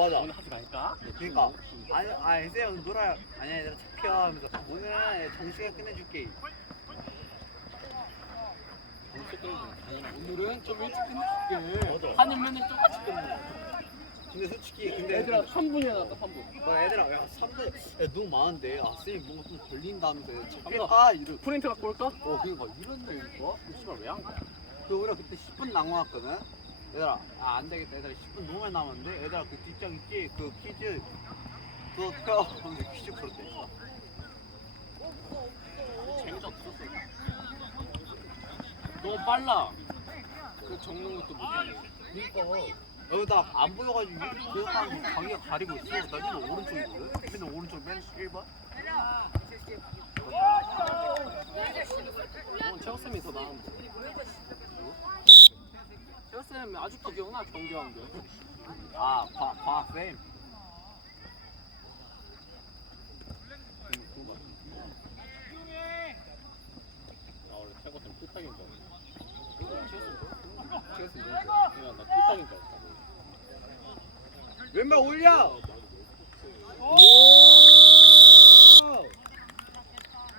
맞아. 오늘 하지 말까? 그러니까 아니 아쌤 놀아 아니야 얘들아 잡혀 하면서 오늘은 정식에 끝내줄게. 오늘은 좀 일찍 끝낼게. 맞아. 한일 맨날 똑같이 끝내. 근데 솔직히 근데 얘들아 3분이나 나왔다 3분. 너 얘들아 야 3분 야 너무 많은데 아 쌤이 뭔가 좀 걸린다면서. 잡힐까 이러 프린트 갖고 올까? 어 그러니까 이런데 이거 씨발 왜안 가? 그 우리가 그때 10분 남았거든 얘들아 아 안 되겠다. 얘들아 10분 너무 많이 남았는데? 얘들아 그 뒷장 있지? 그 퀴즈. 그거 펴 근데 퀴즈 풀었대 재미도 없었어. 너무 빨라. 그 적는 것도 못하고. 그러니까. 여기다 안 보여가지고 기억하는 방에 가리고 있어. 나 맨날 오른쪽이거든. 맨날 오른쪽 맨 1번 어, 최호쌤이 더 나은데. 최호쌤 아직도 기억나 경기한 게. 아 과, 과학쌤 아 원래 최고쌤 뚝딱인 줄 알았어. 최호쌤 누구야? 그냥 나 뚝딱인 줄 알았다고. 왼발 올려 오